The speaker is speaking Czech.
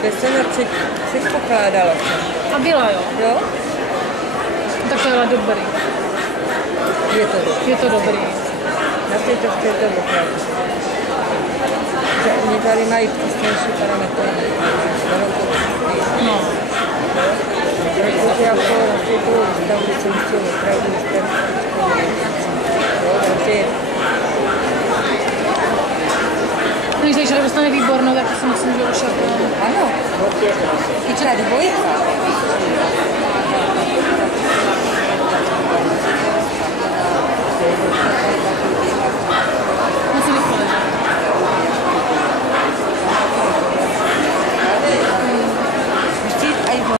tobě se předpokládala. A byla, jo? Jo? Tak to je dobrý. Je to dobrý. Je to dobrý. Na té to chcete opravdu. Že oni tady mají přísnější parametry. No. Protože jako na této ústavu jsem chtěl opravdu takže Když člověk dostane výbornou, tak si myslím, že už jako... ano, i třeba dvojka.